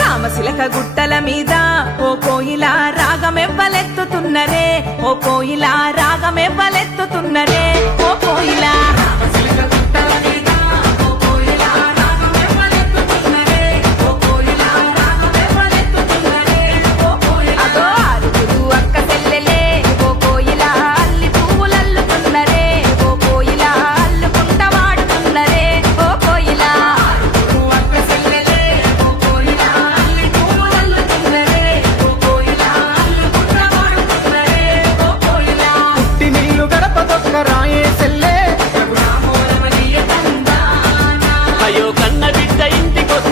రామశిలక గుట్టల మీద ఓ కోయిల రాగమెవ్వలెత్తుతున్నరే ఓ కోయిల రాగమెవ్వలెత్తు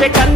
I can't.